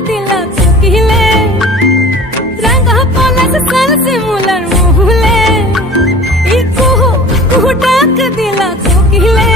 দিলা কোকিলে রাঙা পলাশ সাল শিমুলার মুহলে ই কুহু কুহু ডাক দিলা কোকিলে